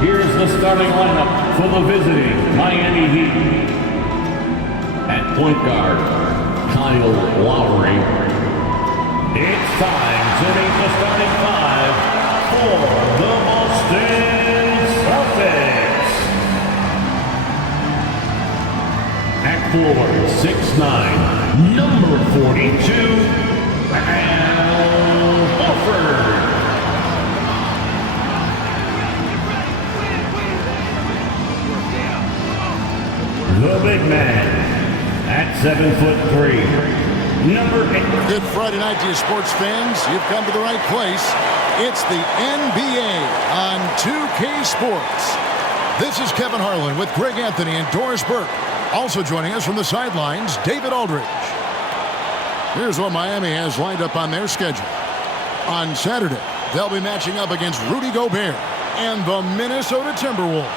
Here's the starting lineup for the visiting Miami Heat. At point guard, Kyle Lowry. It's time to meet the starting five for the Boston Celtics. At forward, 6'9", number 42, Al Horford. The big man at 7'3", number 8. Good Friday night to you sports fans. You've come to the right place. It's the NBA on 2K Sports. This is Kevin Harlan with Greg Anthony and Doris Burke. Also joining us from the sidelines, David Aldridge. Here's what Miami has lined up on their schedule. On Saturday, they'll be matching up against Rudy Gobert and the Minnesota Timberwolves.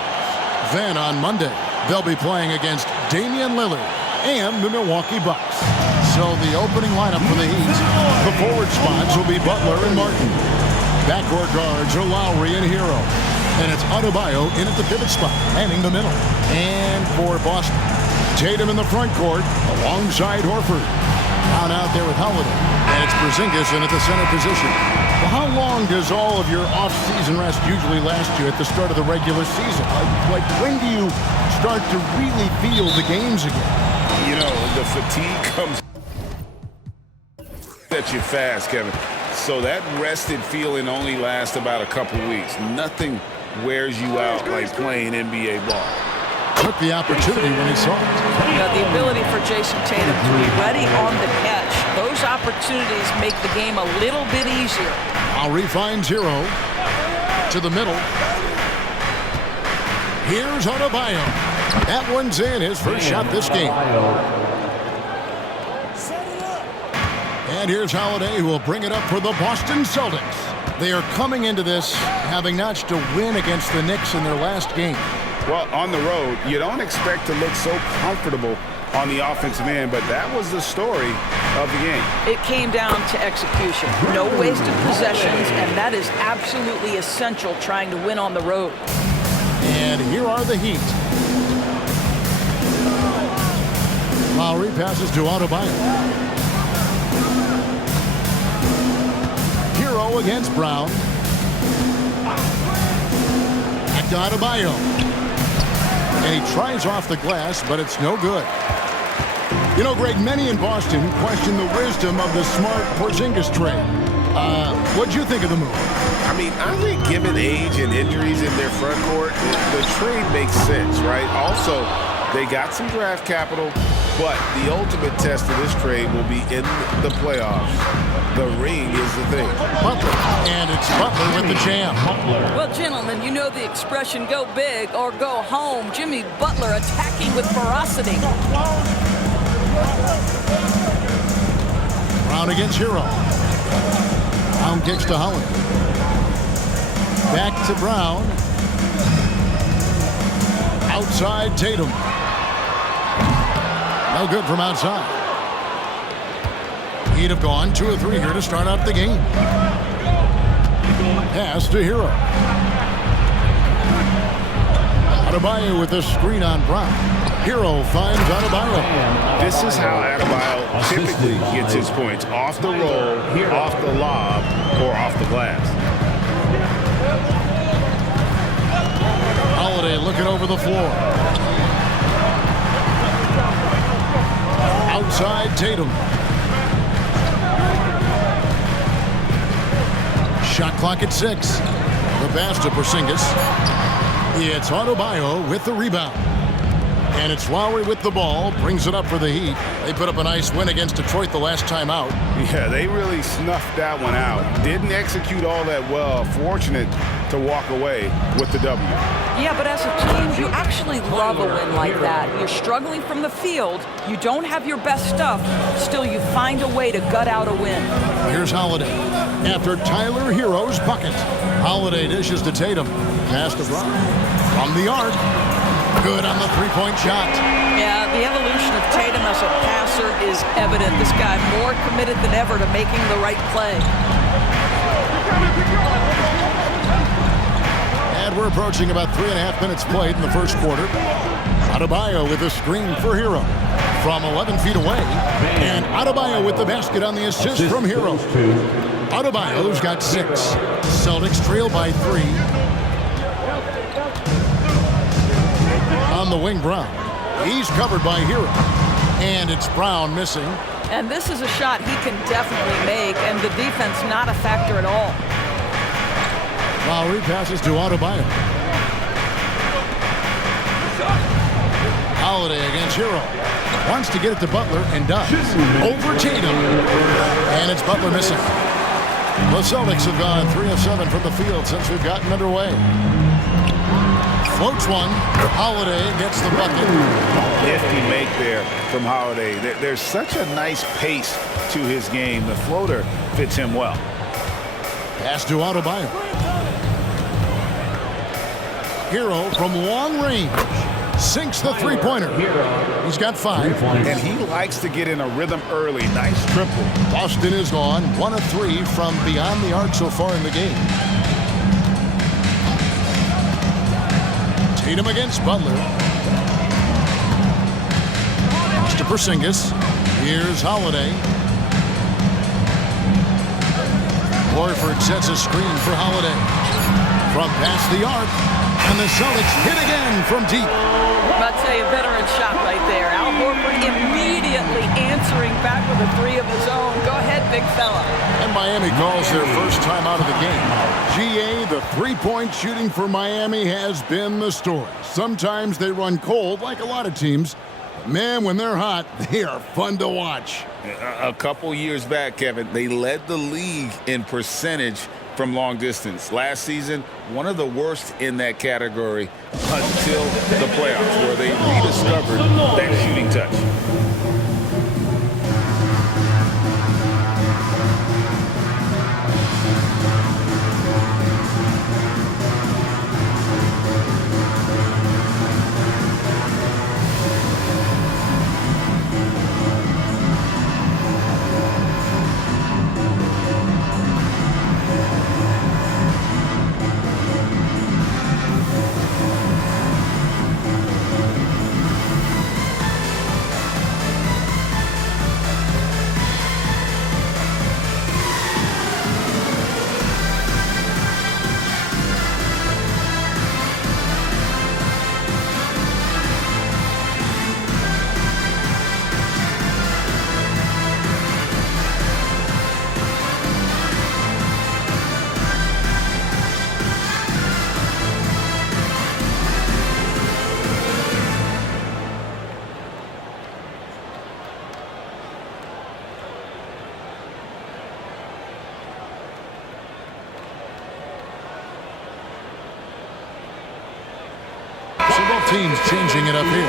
Then on Monday, they'll be playing against Damian Lillard and the Milwaukee Bucks. So the opening lineup for the Heat, the forward spots will be Butler and Martin. Backcourt guards are Lowry and Hero. And it's Adebayo in at the pivot spot, manning the middle. And for Boston, Tatum in the front court alongside Horford. Down out there with Holiday. And it's Porzingis in at the center position. Well, how long does all of your off-season rest usually last you at the start of the regular season? Like when do you start to really feel the games again? You know, the fatigue comes at you fast, Kevin. So that rested feeling only lasts about a couple weeks. Nothing wears you out like playing NBA ball. Took the opportunity when he saw it. You know, the ability for Jason Tatum to be ready on the catch. Those opportunities make the game a little bit easier. Lowry finds Hero to the middle. Here's Adebayo. That one's in, his first shot this game. And here's Holiday, who will bring it up for the Boston Celtics. They are coming into this having notched a win against the Knicks in their last game. Well, on the road, you don't expect to look so comfortable on the offensive end, but that was the story of the game. It came down to execution. No wasted possessions, and that is absolutely essential trying to win on the road. And here are the Heat. Lowry passes to Adebayo. Hero against Brown. Back to Adebayo. And he tries off the glass, but it's no good. You know, Greg, many in Boston question the wisdom of the smart Porzingis trade. What'd you think of the move? I mean, I think given age and injuries in their front court, the trade makes sense, right? Also, they got some draft capital, but the ultimate test of this trade will be in the playoffs. The ring is the thing. Butler, and it's Butler with the jam. Well, gentlemen, you know the expression, go big or go home. Jimmy Butler attacking with ferocity. Brown against Hero. Brown kicks to Holland. Back to Brown. Outside Tatum. No good from outside. He'd have gone 2 or 3 here to start out the game. Pass to Hero. Adebayo with the screen on Brown. Hero finds Adebayo. This is how Adebayo typically gets his points. Off the roll, off the lob, or off the glass. Holiday looking over the floor. Outside Tatum. Shot clock at 6. The pass to Porzingis. It's Adebayo with the rebound. And it's Lowry with the ball. Brings it up for the Heat. They put up a nice win against Detroit the last time out. Yeah, they really snuffed that one out. Didn't execute all that well. Fortunate to walk away with the W. Yeah, but as a team, you actually love a win like that. You're struggling from the field. You don't have your best stuff. Still, you find a way to gut out a win. Here's Holiday. After Tyler Hero's bucket. Holiday dishes to Tatum. Pass to Brown. From the arc. Good on the three-point shot. Yeah, the evolution of Tatum as a passer is evident. This guy more committed than ever to making the right play. And we're approaching about 3.5 minutes played in the first quarter. Adebayo with a screen for Hero from 11 feet away. And Adebayo with the basket on the assist from Hero. Adebayo's got 6. Celtics trail by 3. On the wing, Brown. He's covered by Hero. And it's Brown missing. And this is a shot he can definitely make, and the defense not a factor at all. Lowry passes to Adebayo. Holiday against Hero. Wants to get it to Butler and does. Over Tatum. And it's Butler missing. The Celtics have gone 3 of 7 from the field since we've gotten underway. Floats one. Holiday gets the bucket. Nifty make there from Holiday. There's such a nice pace to his game. The floater fits him well. Pass to Adebayo. Hero from long range. Sinks the three-pointer. He's got 5. And he likes to get in a rhythm early. Nice triple. Boston is gone 1 of 3 from beyond the arc so far in the game. Tatum against Butler. Pass to Porzingis. Here's Holiday. Horford sets a screen for Holiday. From past the arc. And the Celtics hit again from deep. I'd say a veteran shot right there. Al Horford immediately answering back with a 3 of his own. Go ahead, big fella. And Miami calls their first time out of the game. GA, the three-point shooting for Miami has been the story. Sometimes they run cold like a lot of teams. But man, when they're hot, they are fun to watch. A couple years back, Kevin, they led the league in percentage from long distance. Last season, one of the worst in that category until the playoffs, where they rediscovered that shooting touch. Teams changing it up here.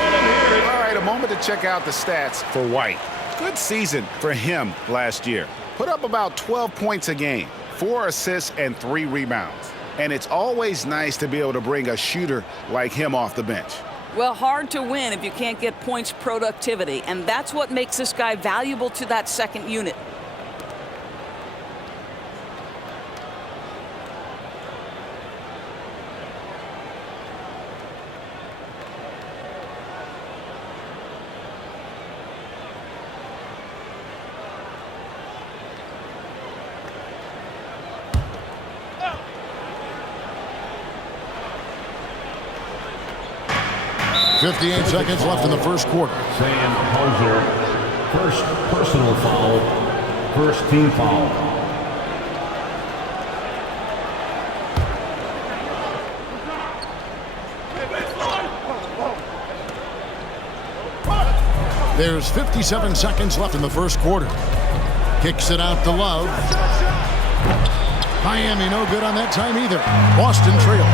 All right, a moment to check out the stats for White. Good season for him last year. Put up about 12 points a game, 4 assists, and 3 rebounds. And it's always nice to be able to bring a shooter like him off the bench. Well, hard to win if you can't get points productivity, and that's what makes this guy valuable to that second unit. .58 seconds left in the first quarter. Sam Hauser, first personal foul, first team foul. There's 57 seconds left in the first quarter. Kicks it out to Love. Miami no good on that time either. Boston trail.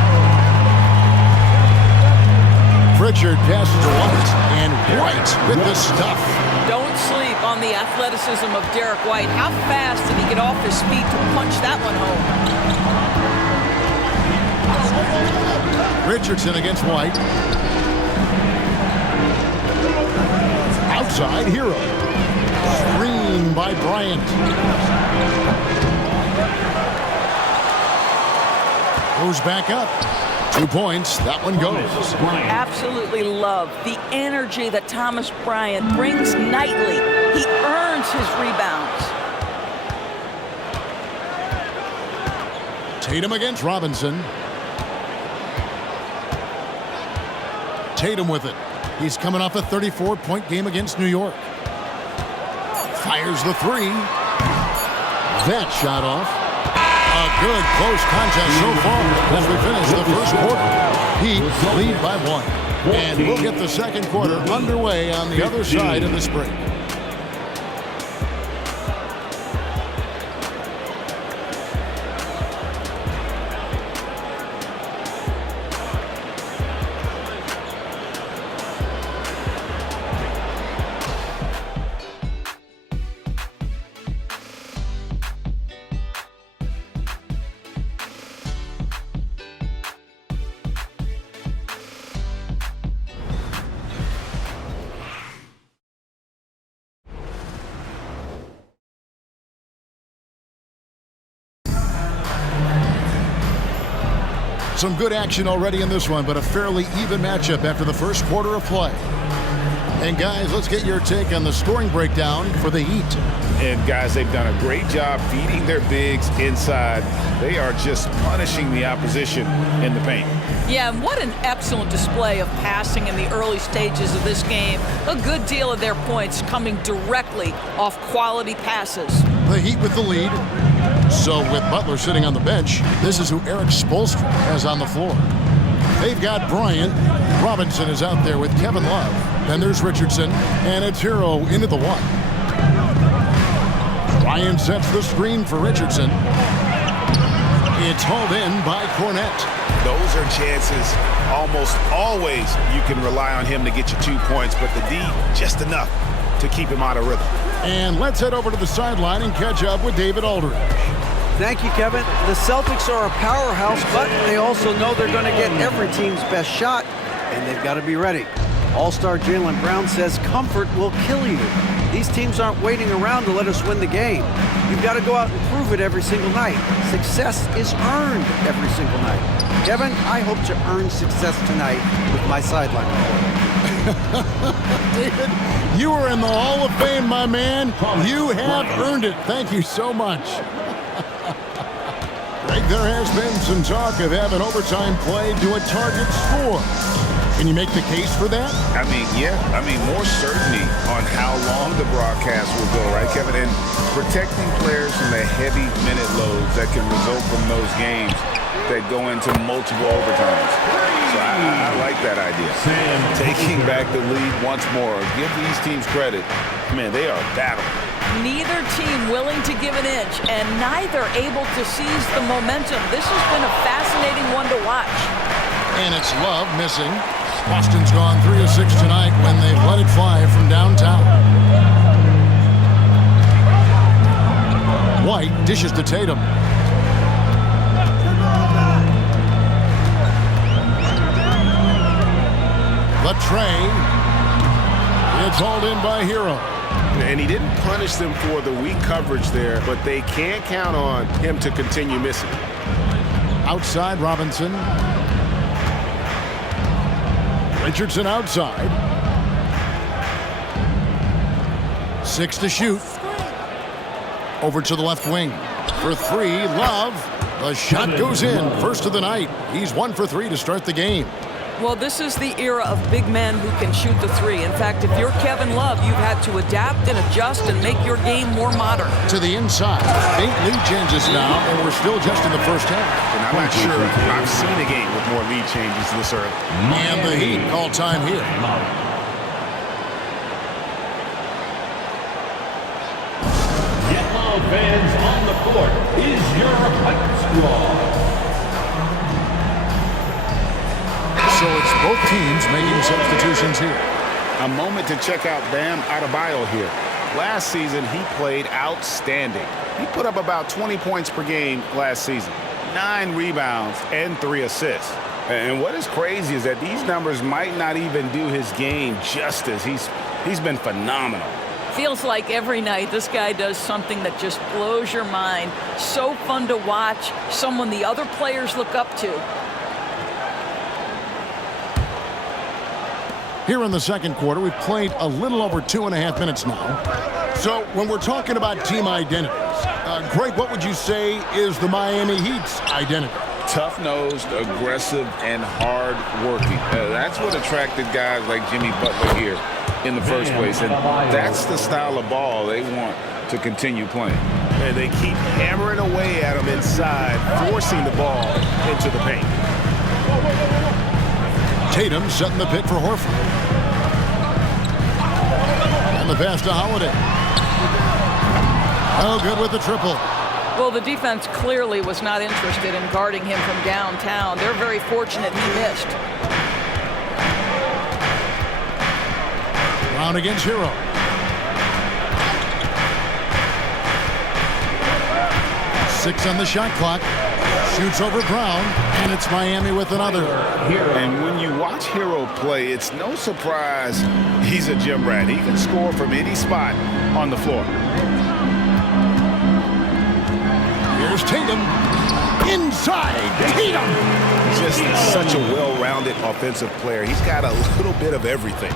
Pritchard passes to White, and White with the stuff. Don't sleep on the athleticism of Derek White. How fast did he get off his feet to punch that one home? Richardson against White. Outside, Hero. Screen by Bryant. Goes back up. 2 points. That one goes. Absolutely love the energy that Thomas Bryant brings nightly. He earns his rebounds. Tatum against Robinson. Tatum with it. He's coming off a 34-point game against New York. Fires the three. That shot off. A good close contest so far as we finish the first quarter. Heat lead by 1. And we'll get the second quarter underway on the other side of this break. Some good action already in this one, but a fairly even matchup after the first quarter of play. And guys, let's get your take on the scoring breakdown for the Heat. And guys, they've done a great job feeding their bigs inside. They are just punishing the opposition in the paint. Yeah, and what an excellent display of passing in the early stages of this game. A good deal of their points coming directly off quality passes. The Heat with the lead. So with Butler sitting on the bench, this is who Eric Spoelstra has on the floor. They've got Bryant. Robinson is out there with Kevin Love. Then there's Richardson, and it's Hero into the 1. Bryant sets the screen for Richardson. It's hauled in by Cornette. Those are chances almost always you can rely on him to get you 2 points, but the D just enough to keep him out of rhythm. And let's head over to the sideline and catch up with David Aldridge. Thank you, Kevin. The Celtics are a powerhouse, but they also know they're going to get every team's best shot, and they've got to be ready. All-star Jaylen Brown says comfort will kill you. These teams aren't waiting around to let us win the game. You've got to go out and prove it every single night. Success is earned every single night. Kevin, I hope to earn success tonight with my sideline report. David, you are in the Hall of Fame, my man. You have earned it. Thank you so much. Greg, there has been some talk of having overtime played to a target score. Can you make the case for that? I mean, yeah. I mean, more certainty on how long the broadcast will go, right, Kevin? And protecting players from the heavy minute loads that can result from those games that go into multiple overtimes. So I like that idea. Taking back the lead once more. Give these teams credit. Man, they are battling. Neither team willing to give an inch, and neither able to seize the momentum. This has been a fascinating one to watch. And it's Love missing. Boston's gone 3 of 6 tonight when they've let it fly from downtown. White dishes to Tatum. The tray. It's hauled in by Hero. And he didn't punish them for the weak coverage there, but they can't count on him to continue missing. Outside Robinson. Richardson outside. 6 to shoot. Over to the left wing. For 3, Love. The shot goes in. First of the night. He's 1 for 3 to start the game. Well, this is the era of big men who can shoot the 3. In fact, if you're Kevin Love, you've had to adapt and adjust and make your game more modern. To the inside. 8 lead changes now, and we're still just in the first half. And I'm not sure I've seen a game with more lead changes this early. And the Heat call time here. Yellow fans on the court is your hype squad. So it's both teams making substitutions here. A moment to check out Bam Adebayo here. Last season, he played outstanding. He put up about 20 points per game last season, 9 rebounds, and 3 assists. And what is crazy is that these numbers might not even do his game justice. He's been phenomenal. Feels like every night this guy does something that just blows your mind. So fun to watch, someone the other players look up to. Here in the second quarter, we've played a little over 2.5 minutes now. So when we're talking about team identities, Greg, what would you say is the Miami Heat's identity? Tough-nosed, aggressive, and hard-working. That's what attracted guys like Jimmy Butler here in the first place. And that's the style of ball they want to continue playing. And they keep hammering away at him inside, forcing the ball into the paint. Tatum setting the pick for Horford. And the pass to Holiday. Oh, good with the triple. Well, the defense clearly was not interested in guarding him from downtown. They're very fortunate he missed. Brown against Hero. Six on the shot clock. Shoots over Brown, and it's Miami with another. And when you watch Hero play, it's no surprise he's a gym rat. He can score from any spot on the floor. Here's Tatum. Inside, Tatum! Just such a well-rounded offensive player. He's got a little bit of everything.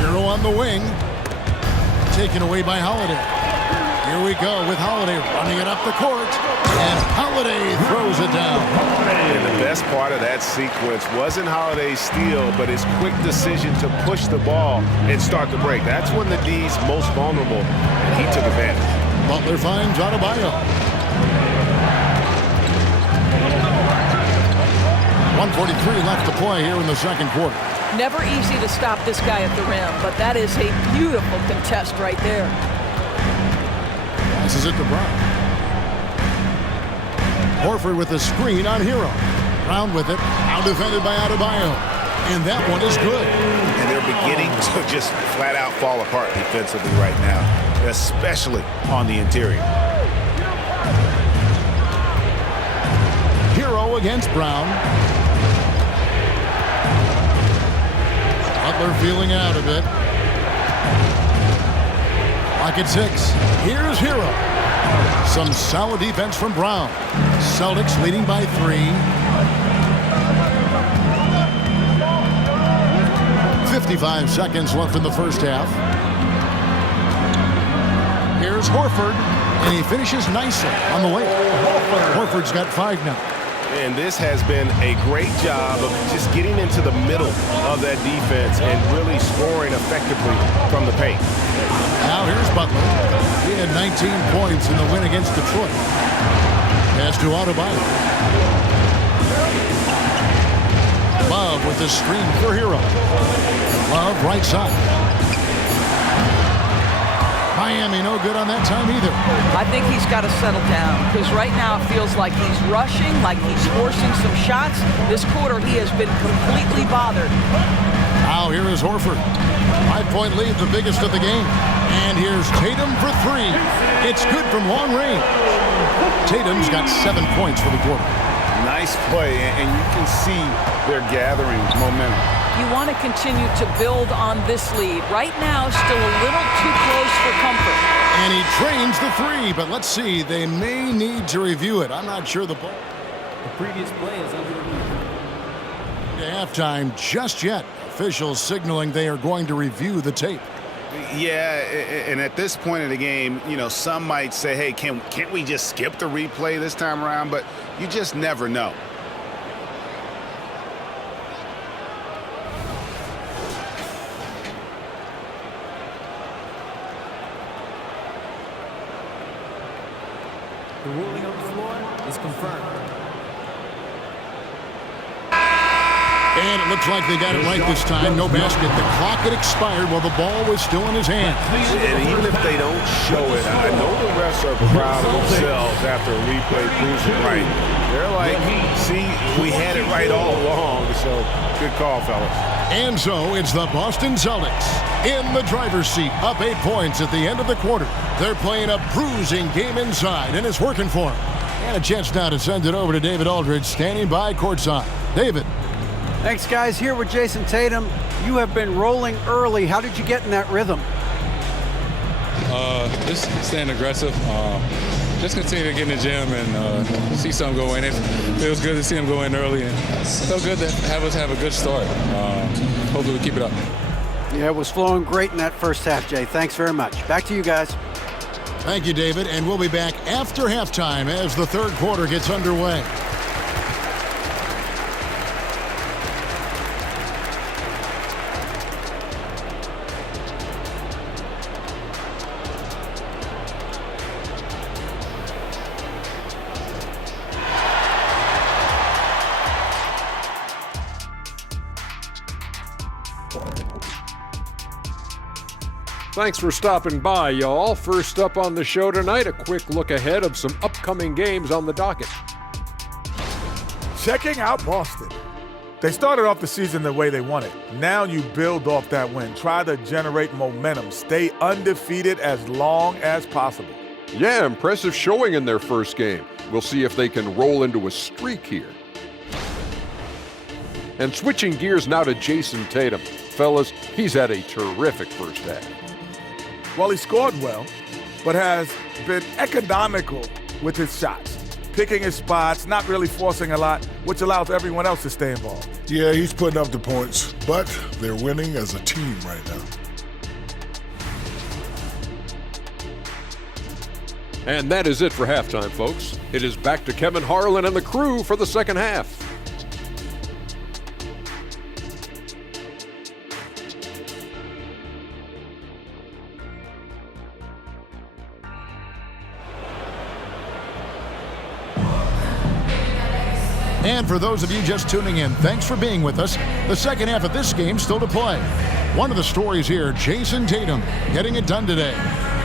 Hero on the wing. Taken away by Holiday. Here we go with Holiday running it up the court. And Holiday throws it down. And the best part of that sequence wasn't Holiday's steal, but his quick decision to push the ball and start the break. That's when the D's most vulnerable, and he took advantage. Butler finds Adebayo. 1:43 left to play here in the second quarter. Never easy to stop this guy at the rim, but that is a beautiful contest right there. Passes it to Brown. Horford with the screen on Hero. Brown with it. Now defended by Adebayo. And that one is good. And they're beginning to just flat out fall apart defensively right now, especially on the interior. Hero against Brown. Butler feeling out a bit. Lock at 6. Here's Hero. Some solid defense from Brown. Celtics leading by 3. 55 seconds left in the first half. Here's Horford, and he finishes nicely on the way. Horford's got 5 now. And this has been a great job of just getting into the middle of that defense and really scoring effectively from the paint. Now here's Butler. He had 19 points in the win against Detroit. Pass to Adebayo. Love with the screen for Hero. Love right side. Miami no good on that time either. I think he's got to settle down because right now it feels like he's rushing, like he's forcing some shots. This quarter he has been completely bothered. Now here is Horford. 5-point lead, the biggest of the game. And here's Tatum for 3. It's good from long range. Tatum's got 7 points for the quarter. Nice play, and you can see they're gathering momentum. You want to continue to build on this lead. Right now, still a little too close for comfort. And he trains the 3, but let's see. They may need to review it. I'm not sure the ball. The previous play is under review. Halftime just yet. Officials signaling they are going to review the tape. Yeah, and at this point in the game, you know, some might say, hey, can't we just skip the replay this time around? But you just never know. The ruling on the floor is confirmed. And it looks like they got it right this time. No basket. The clock had expired while the ball was still in his hand. And even if they don't show it, I know the refs are proud of themselves after a replay proves it right. They're like, see, we had it right all along. So good call, fellas. And so it's the Boston Celtics in the driver's seat, up 8 points at the end of the quarter. They're playing a bruising game inside, and it's working for them. And a chance now to send it over to David Aldridge, standing by courtside. David. Thanks, guys. Here with Jason Tatum. You have been rolling early. How did you get in that rhythm? Just staying aggressive. Just continue to get in the gym and see something go in. It feels good to see him go in early, and so good to have us have a good start. Hopefully we keep it up. Yeah, it was flowing great in that first half, Jay. Thanks very much. Back to you guys. Thank you, David, and we'll be back after halftime as the third quarter gets underway. Thanks for stopping by, y'all. First up on the show tonight, a quick look ahead of some upcoming games on the docket. Checking out Boston. They started off the season the way they wanted. Now you build off that win. Try to generate momentum. Stay undefeated as long as possible. Yeah, impressive showing in their first game. We'll see if they can roll into a streak here. And switching gears now to Jason Tatum. Fellas, he's had a terrific first half. Well, he scored well, but has been economical with his shots. Picking his spots, not really forcing a lot, which allows everyone else to stay involved. Yeah, he's putting up the points, but they're winning as a team right now. And that is it for halftime, folks. It is back to Kevin Harlan and the crew for the second half. And for those of you just tuning in, thanks for being with us. The second half of this game still to play. One of the stories here, Jason Tatum getting it done today.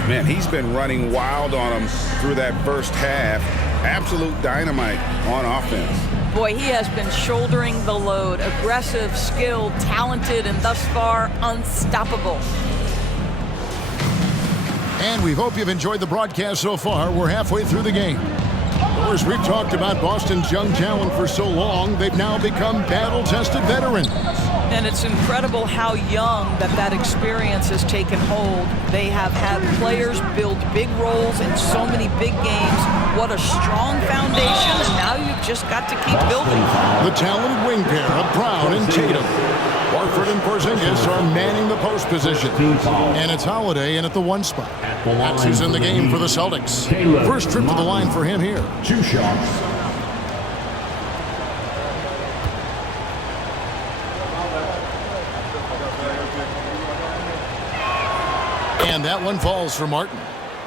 Man, he's been running wild on him through that first half. Absolute dynamite on offense. Boy, he has been shouldering the load. Aggressive, skilled, talented, and thus far, unstoppable. And we hope you've enjoyed the broadcast so far. We're halfway through the game. Of course, we've talked about Boston's young talent for so long, they've now become battle-tested veterans. And it's incredible how young that experience has taken hold. They have had players build big roles in so many big games. What a strong foundation, and now you've just got to keep building. The talented wing pair of Brown and Tatum. Horford and Porzingis are manning the post position. And it's Holiday in at the one spot. That's who's in the game for the Celtics. First trip to the line for him here. 2 shots. And that one falls for Martin.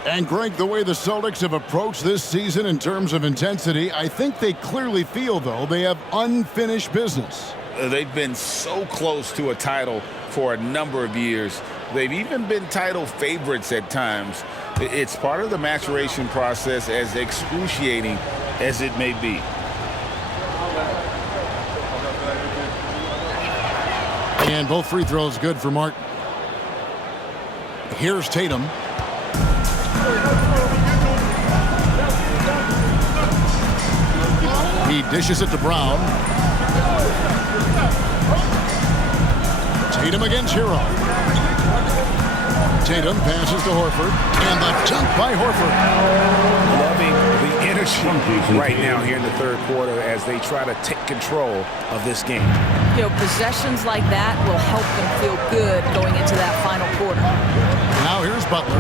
And Greg, the way the Celtics have approached this season in terms of intensity, I think they clearly feel, though, they have unfinished business. They've been so close to a title for a number of years. They've even been title favorites at times. It's part of the maturation process, as excruciating as it may be. And both free throws good for Martin. Here's Tatum. He dishes it to Brown. Tatum against Hero. Tatum passes to Horford. And the dunk by Horford. Loving the energy right now here in the third quarter as they try to take control of this game. You know, possessions like that will help them feel good going into that final quarter. Now here's Butler.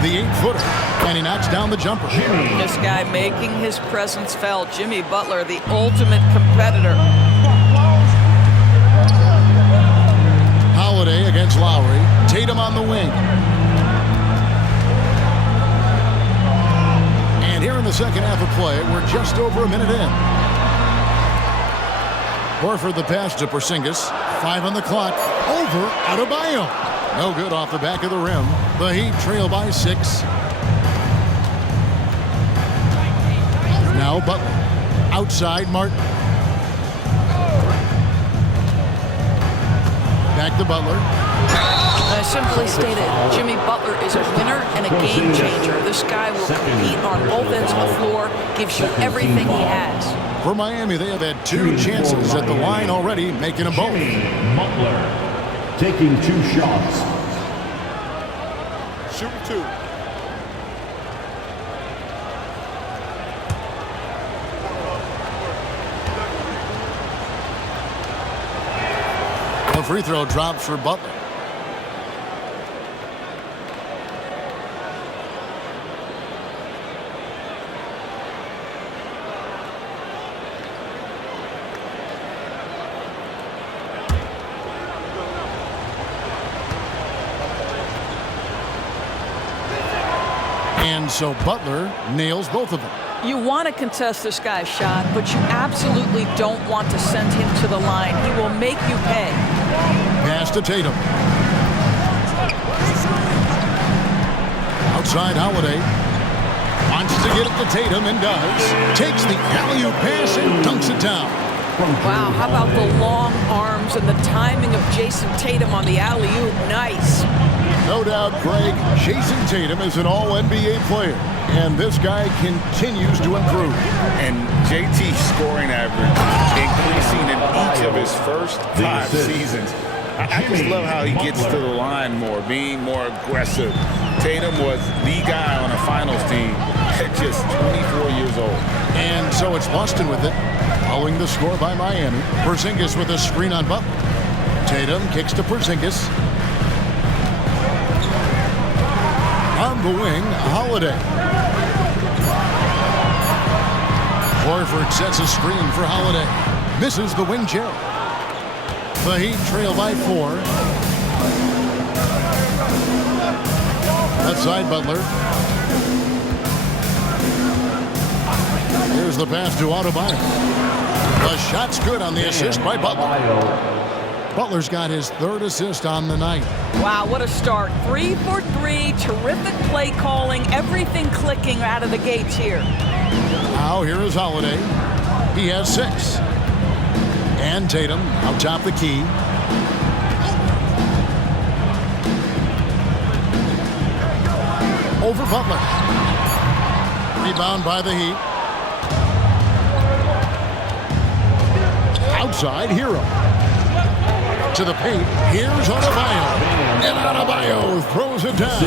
The 8-footer. And he knocks down the jumper. This guy making his presence felt. Jimmy Butler, the ultimate competitor. Holiday against Lowry. Tatum on the wing. And here in the second half of play, we're just over a minute in. Horford the pass to Porzingis. 5 on the clock. Over Adebayo. No good off the back of the rim. The Heat trail by 6. Now Butler. Outside Martin. Back to Butler. Simply stated, Jimmy Butler is a winner and a game changer. This guy will compete on both ends of the floor, gives you everything he has. For Miami, they have had 2 chances at the line already, making them both. Butler taking 2 shots. Shoot 2. The free throw drops for Butler. And so Butler nails both of them. You want to contest this guy's shot, but you absolutely don't want to send him to the line. He will make you pay. Pass to Tatum. Outside Holiday. Wants to get it to Tatum and does. Takes the alley-oop pass and dunks it down. Wow, how about the long arms and the timing of Jason Tatum on the alley-oop? Nice. No doubt, Greg, Jason Tatum is an all-NBA player, and this guy continues to improve. And JT's scoring average increasing in each of his first 5 seasons. I just love how he gets to the line more, being more aggressive. Tatum was the guy on a finals team at just 24 years old. And so it's Boston with it, following the score by Miami. Porzingis with a screen on Butler. Tatum kicks to Porzingis. On the wing, Holiday. Horford sets a screen for Holiday. Misses the wing chair. The Heat trail by 4. Left side, Butler. Here's the pass to Adebayo. The shot's good on the assist by Butler. Butler's got his 3rd assist on the night. Wow, what a start. 3 for 3, terrific play calling, everything clicking out of the gates here. Now here is Holiday. He has 6. And Tatum out top the key. Over Butler. Rebound by the Heat. Outside, Hero. To the paint. Here's Adebayo. And Adebayo throws it down.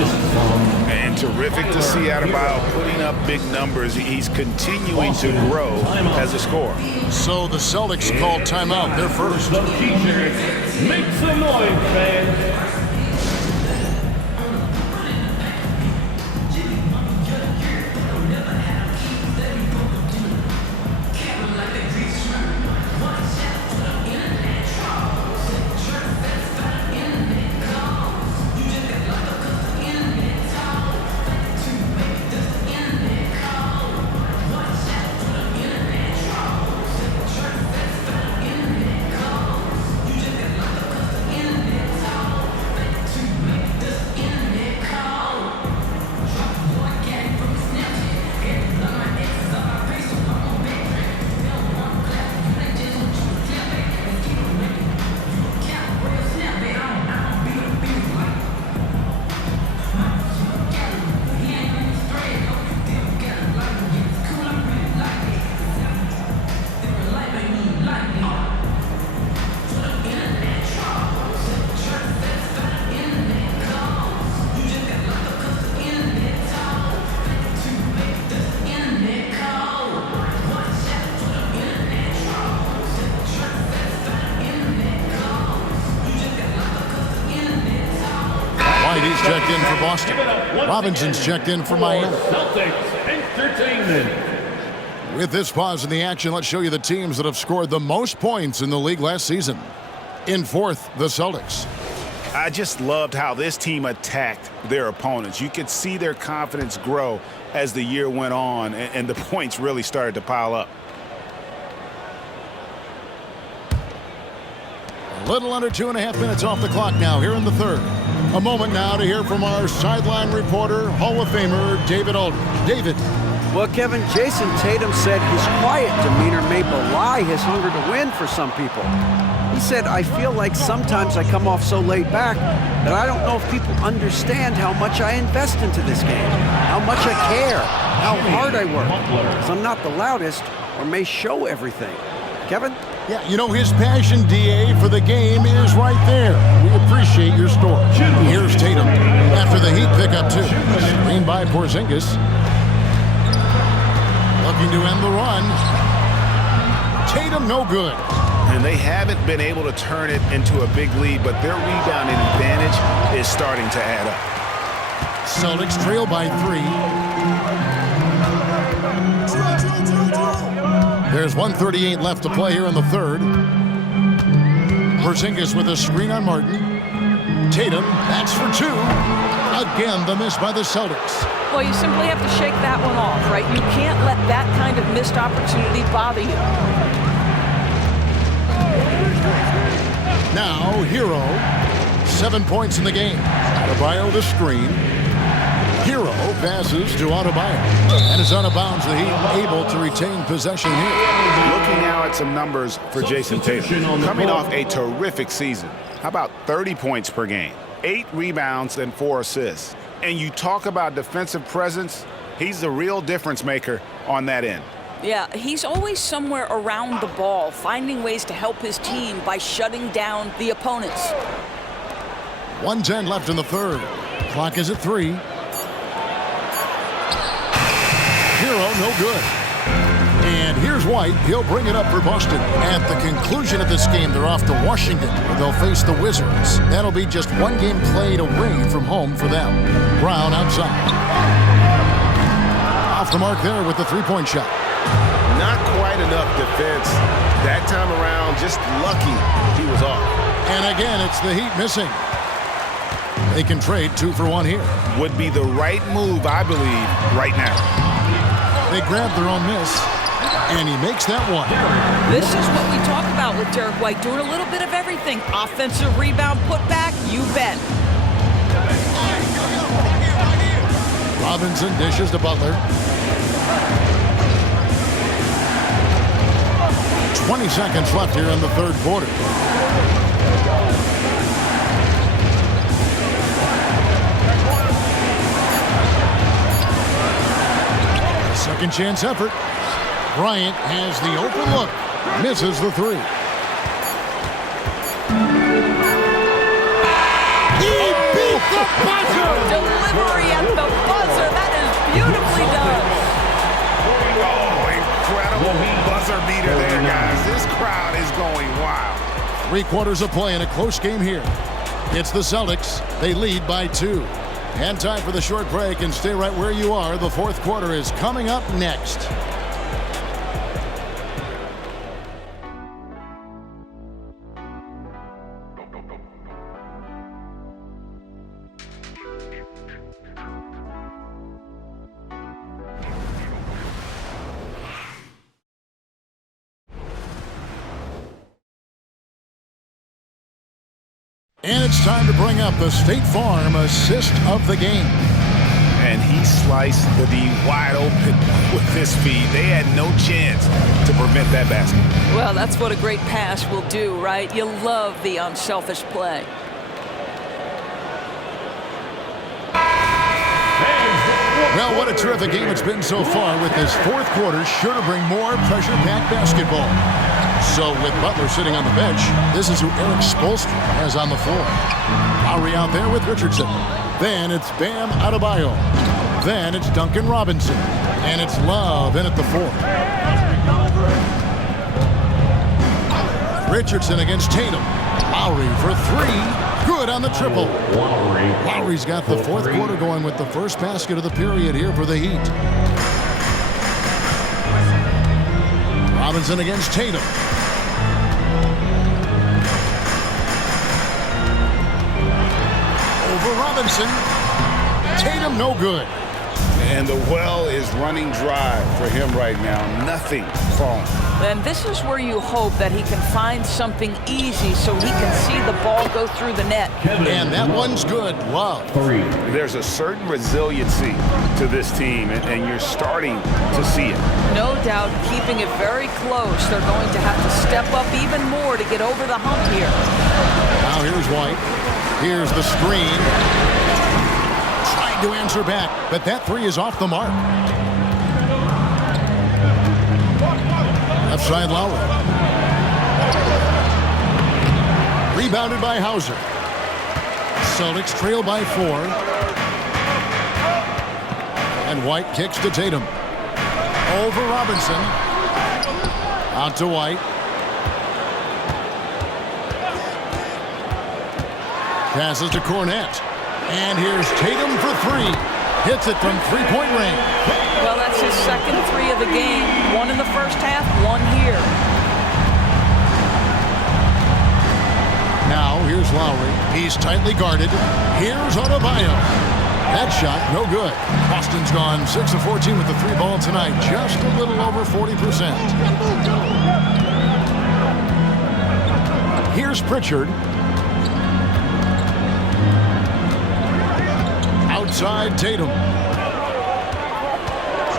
And terrific to see Adebayo putting up big numbers. He's continuing to grow as a scorer. So the Celtics called timeout. They're first. The T-shirts. Make some noise, fans. He's checked in for Boston. Robinson's checked in for Miami. Celtics Entertainment. With this pause in the action, let's show you the teams that have scored the most points in the league last season. In 4th, the Celtics. I just loved how this team attacked their opponents. You could see their confidence grow as the year went on, and the points really started to pile up. A little under 2.5 minutes off the clock now here in the 3rd. A moment now to hear from our sideline reporter, Hall of Famer David Aldridge. David. Well, Kevin, Jason Tatum said his quiet demeanor may belie his hunger to win for some people. He said, I feel like sometimes I come off so laid back that I don't know if people understand how much I invest into this game, how much I care, how hard I work. Because I'm not the loudest, or may show everything. Kevin? Yeah, you know, his passion, DA, for the game is right there. We appreciate your story. Here's Tatum after the Heat pick up 2. Screen by Porzingis. Looking to end the run. Tatum no good. And they haven't been able to turn it into a big lead, but their rebounding advantage is starting to add up. Celtics trail by 3. There's 1:38 left to play here in the third. Porzingis with a screen on Martin. Tatum, that's for 2. Again, the miss by the Celtics. Well, you simply have to shake that one off, right? You can't let that kind of missed opportunity bother you. Now, Hero, 7 points in the game. Adebayo the screen. Hero passes to Adebayo. And is out of bounds. The Heat able to retain possession here. Looking now at some numbers for Jason Tatum. Coming off a terrific season. How about 30 points per game? 8 rebounds and 4 assists. And you talk about defensive presence, he's the real difference maker on that end. Yeah, he's always somewhere around the ball, finding ways to help his team by shutting down the opponents. 1:10 left in the third. Clock is at 3. Hero, no good. And here's White. He'll bring it up for Boston. At the conclusion of this game, they're off to Washington, where they'll face the Wizards. That'll be just 1 game played away from home for them. Brown outside. Off the mark there with the 3-point shot. Not quite enough defense. That time around, just lucky he was off. And again, it's the Heat missing. They can trade 2 for 1 here. Would be the right move, I believe, right now. They grab their own miss, and he makes that one. This is what we talk about with Derek White, doing a little bit of everything. Offensive rebound, putback, you bet. Robinson dishes to Butler. 20 seconds left here in the third quarter. Second chance effort. Bryant has the open look. Misses the 3. He beat the buzzer! Delivery at the buzzer. That is beautifully done. Oh, incredible buzzer beater there, guys. This crowd is going wild. 3 quarters of play in a close game here. It's the Celtics. They lead by 2. And time for the short break, and stay right where you are. The fourth quarter is coming up next. And it's time to bring up the State Farm assist of the game. And he sliced the D wide open with his feet. They had no chance to prevent that basket. Well, that's what a great pass will do, right? You love the unselfish play. Well, what a terrific game it's been so far, with this fourth quarter sure to bring more pressure-packed basketball. So with Butler sitting on the bench, this is who Eric Spoelstra has on the floor. Lowry out there with Richardson. Then it's Bam Adebayo. Then it's Duncan Robinson. And it's Love in at the 4. Richardson against Tatum. Lowry for 3. Good on the triple. Lowry's got the fourth quarter going with the first basket of the period here for the Heat. Robinson against Tatum. Over Robinson. Tatum no good. And the well is running dry for him right now. Nothing falling. And this is where you hope that he can find something easy so he can see the ball go through the net. And that one's good. Love. There's a certain resiliency to this team, and you're starting to see it. No doubt, keeping it very close. They're going to have to step up even more to get over the hump here. Now here's White. Here's the screen. Trying to answer back, but that 3 is off the mark. Left side Lowry. Rebounded by Hauser. Celtics trail by 4. And White kicks to Tatum. Over Robinson. Out to White. Passes to Cornette. And here's Tatum for 3. Hits it from three-point range. Well, that's his second 3 of the game. 1 in the first half, 1 here. Now, here's Lowry. He's tightly guarded. Here's Adebayo. That shot, no good. Boston's gone 6 of 14 with the 3 ball tonight. Just a little over 40%. Here's Pritchard. Outside Tatum.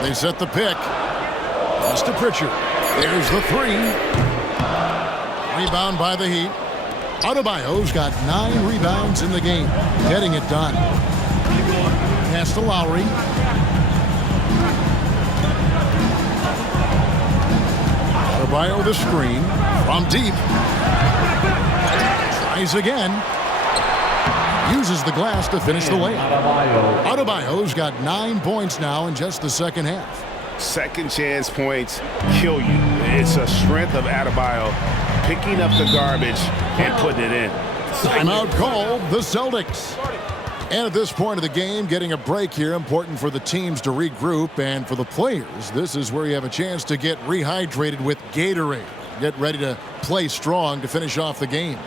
They set the pick. Pass to Pritchard. There's the 3. Rebound by the Heat. Adebayo's got 9 rebounds in the game. Getting it done. Pass to Lowry. Adebayo the screen. From deep. Tries again. Uses the glass to finish the layup. Adebayo's got 9 points now in just the second half. Second chance points kill you. It's a strength of Adebayo picking up the garbage and putting it in. Timeout called the Celtics. And at this point of the game, getting a break here, important for the teams to regroup, and for the players, this is where you have a chance to get rehydrated with Gatorade. Get ready to play strong to finish off the game.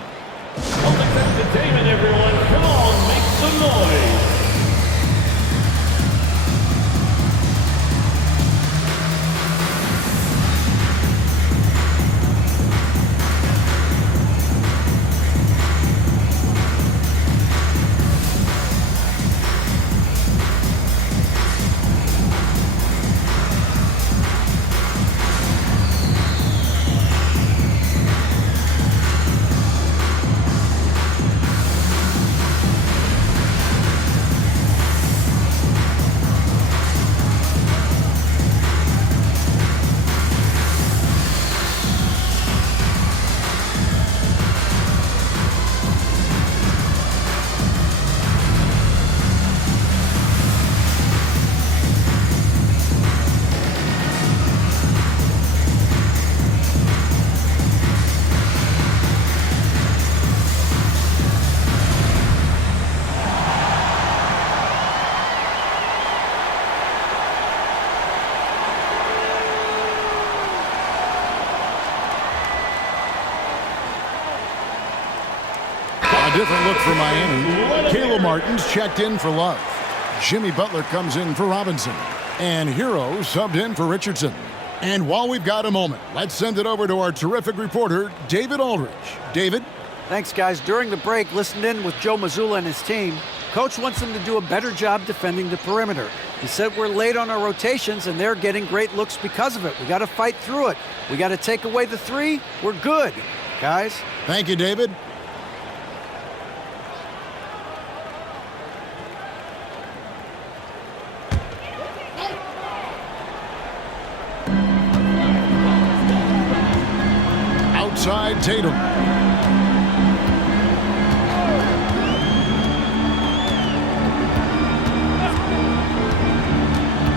Celtics entertainment, everyone. Come on, make some noise. Different look for Miami. Caleb Martin's checked in for Love. Jimmy Butler comes in for Robinson. And Hero subbed in for Richardson. And while we've got a moment, let's send it over to our terrific reporter, David Aldridge. David? Thanks, guys. During the break, listened in with Joe Mazzulla and his team. Coach wants them to do a better job defending the perimeter. He said we're late on our rotations, and they're getting great looks because of it. We got to fight through it. We got to take away the 3. We're good, guys. Thank you, David. Outside Tatum.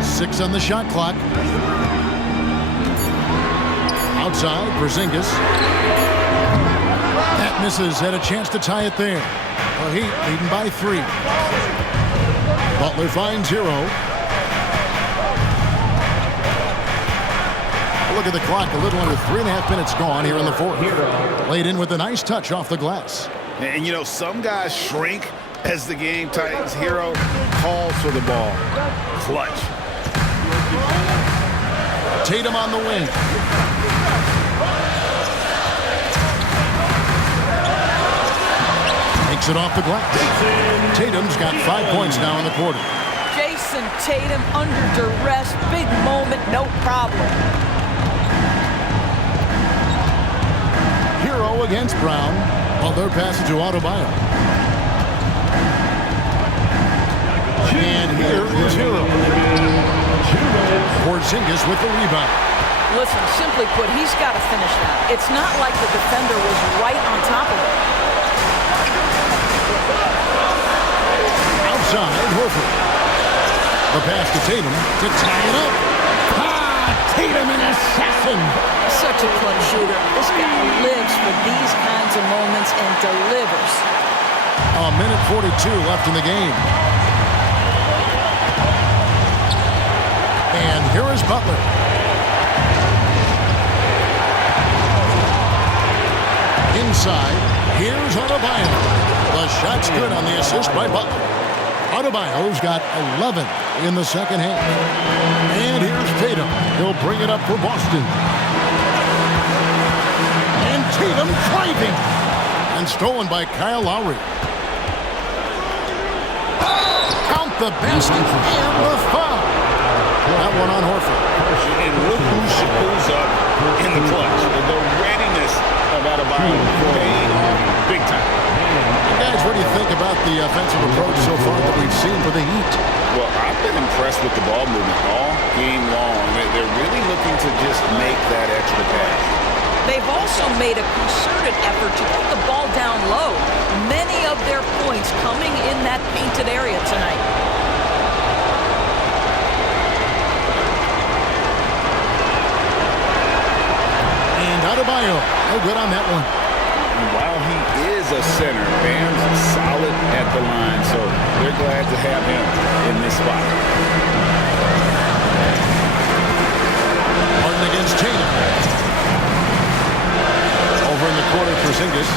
Six on the shot clock. Outside, Porzingis. That misses. Had a chance to tie it there. The Heat leading by 3. Butler finds Hero. Look at the clock, a little under 3.5 minutes gone here in the fourth. Laid in with a nice touch off the glass. And you know, some guys shrink as the game tightens. Hero calls for the ball. Clutch. Tatum on the wing. Takes it off the glass. Tatum's got 5 points now in the quarter. Jason Tatum under duress, big moment, no problem. Hero against Brown. Butler passes to Adebayo. And here is Hero. Porzingis with the rebound. Listen, simply put, he's got to finish that. It's not like the defender was right on top of it. Outside, Horford. The pass to Tatum to tie it up. Tatum, an assassin. Such a clutch shooter. This guy lives for these kinds of moments and delivers. A minute 42 left in the game. And here is Butler. Inside, here's Adebayo. The shot's good on the assist by Butler. Adebayo's got 11 in the second half. And here's Tatum. He'll bring it up for Boston. And Tatum driving. And stolen by Kyle Lowry. Count the basket and the foul. That one on Horford. And look who shows up in the clutch. The readiness of Adebayo paying off big time. Guys, what do you think about the offensive approach so far that we've seen for the Heat? Well, I've been impressed with the ball movement all game long. They're really looking to just make that extra pass. They've also made a concerted effort to get the ball down low. Many of their points coming in that painted area tonight. And Adebayo, no good on that one. While he is a center, Bam's solid at the line, so they're glad to have him in this spot. Harden against Tatum. Over in the corner for Porzingis.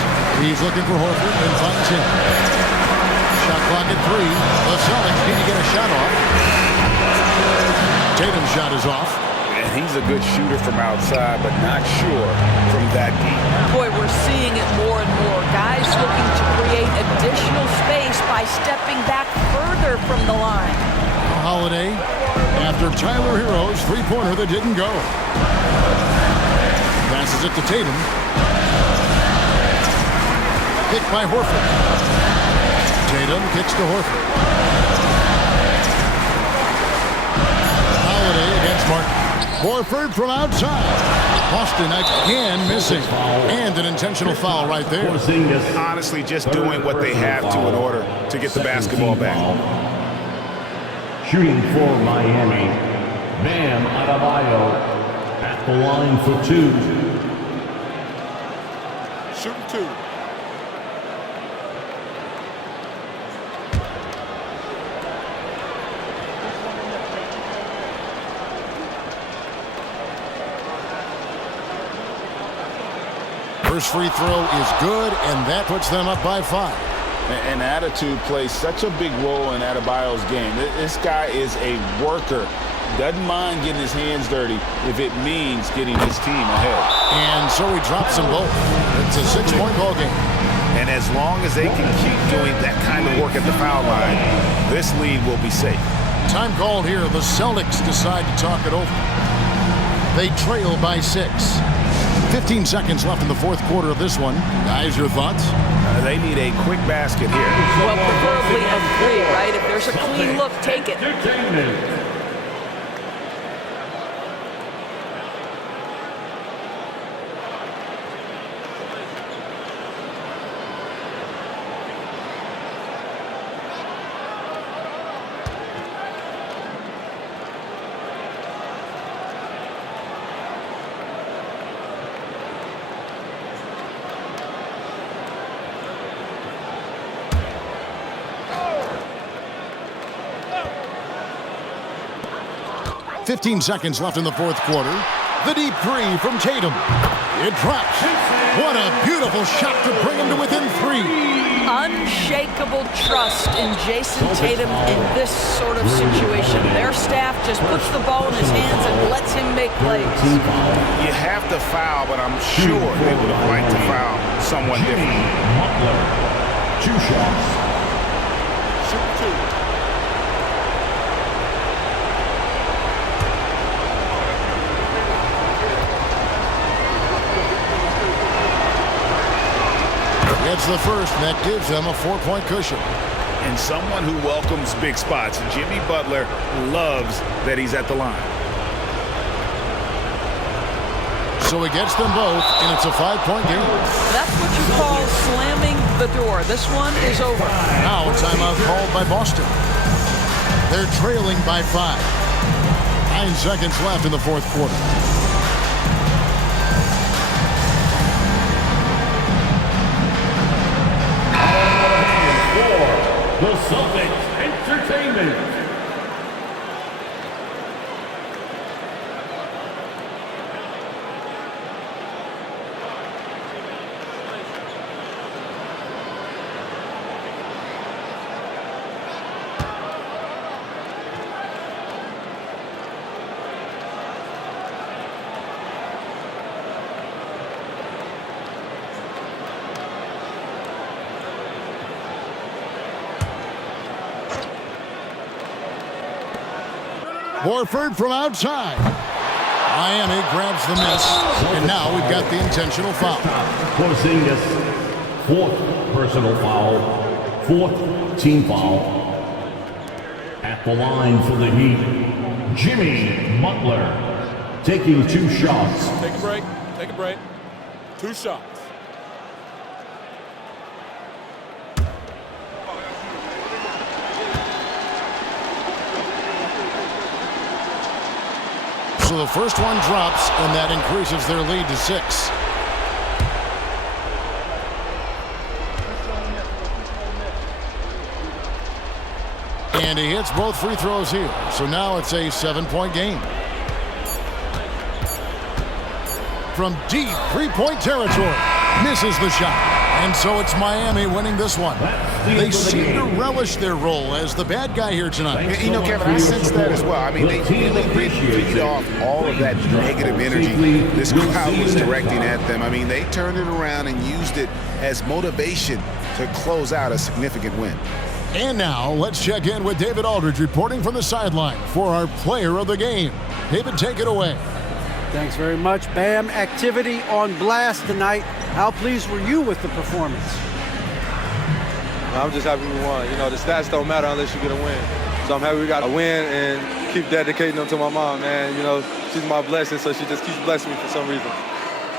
He's looking for Horford and finds him. Shot clock at 3. The Celtics need to get a shot off. Tatum's shot is off. And he's a good shooter from outside, but not sure from that deep. Boy, we're seeing it more and more. Guys looking to create additional space by stepping back further from the line. Holiday after Tyler Hero's three-pointer that didn't go. Passes it to Tatum. Picked by Horford. Tatum kicks to Horford. Holiday against Martin. Horford from outside. Boston again missing. And an intentional foul right there. Honestly, just doing what they have to in order to get the basketball back. Shooting for Miami, Bam Adebayo at the line for 2. Shooting 2. First free throw is good, and that puts them up by 5. And attitude plays such a big role in Adebayo's game. This guy is a worker. Doesn't mind getting his hands dirty if it means getting his team ahead. And so he drops them both. It's a 6-point ball game. And as long as they can keep doing that kind of work at the foul line, this lead will be safe. Time called here. The Celtics decide to talk it over. They trail by 6. 15 seconds left in the fourth quarter of this one. Guys, your thoughts? They need a quick basket here. Well, preferably a 3, right? If there's a clean look, take it. Fifteen seconds left in the fourth quarter. The deep 3 from Tatum. It drops. What a beautiful shot to bring him to within 3. Unshakable trust in Jason Tatum in this sort of situation. Their staff just puts the ball in his hands and lets him make plays. You have to foul, but I'm sure they would have liked to foul someone different. Butler, 2 shots. Shoot 2. Gets the first, and that gives them a 4-point cushion. And someone who welcomes big spots. Jimmy Butler loves that he's at the line. So he gets them both, and it's a 5-point game. That's what you call slamming the door. This one is over. Now a timeout called by Boston. They're trailing by 5. 9 seconds left in the fourth quarter. The Celtics Entertainment. Horford from outside. Miami grabs the miss, and now we've got the intentional foul. Porzingis, 4th personal foul, 4th team foul. At the line for the Heat, Jimmy Butler taking 2 shots. Take a break. Take a break. 2 shots. So the first one drops, and that increases their lead to 6. And he hits both free throws here. So now it's a 7-point game. From deep 3-point territory, misses the shot. And so it's Miami winning this one. They seem to relish their role as the bad guy here tonight. You know, Kevin, I sense that as well. I mean, they really did feed off all of that negative energy this crowd was directing at them. I mean, they turned it around and used it as motivation to close out a significant win. And now let's check in with David Aldridge reporting from the sideline for our player of the game. David, take it away. Thanks very much, Bam. Activity on blast tonight. How pleased were you with the performance? I'm just happy we won. You know, the stats don't matter unless you get a win. So I'm happy we got a win and keep dedicating them to my mom, man. You know, she's my blessing, so she just keeps blessing me for some reason.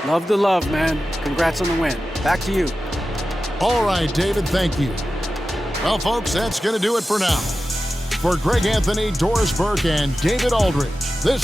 Love the love, man. Congrats on the win. Back to you. All right, David, thank you. Well, folks, that's going to do it for now. For Greg Anthony, Doris Burke, and David Aldridge, this